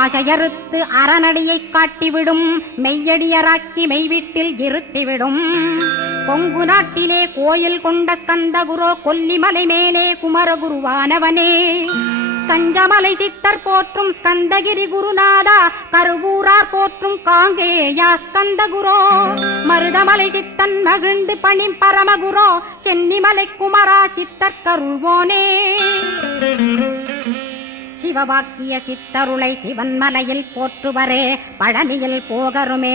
ஆசையறுத்து அறநடியை காட்டிவிடும் மெய்யடியராக்கி மெய்விட்டில் இருத்திவிடும் பொங்கு நாட்டிலே கோயில் கொண்ட கந்தகுரோ கொல்லிமலை மேலே குமரகுருவானவனே தஞ்சமலை சித்தர் போற்றும் ஸ்கந்தகிரி குருநாதா கருவூரார் போற்றும் காங்கேயா ஸ்கந்தகுரோ மருதமலை சித்தன் மகிழ்ந்து பணி பரமகுரோ சென்னிமலை குமரா சித்தர் கருள்வோனே சிவவாக்கிய சித்தருளை சிவன்மலையில் போற்றுவரே பழனியில் போகருமே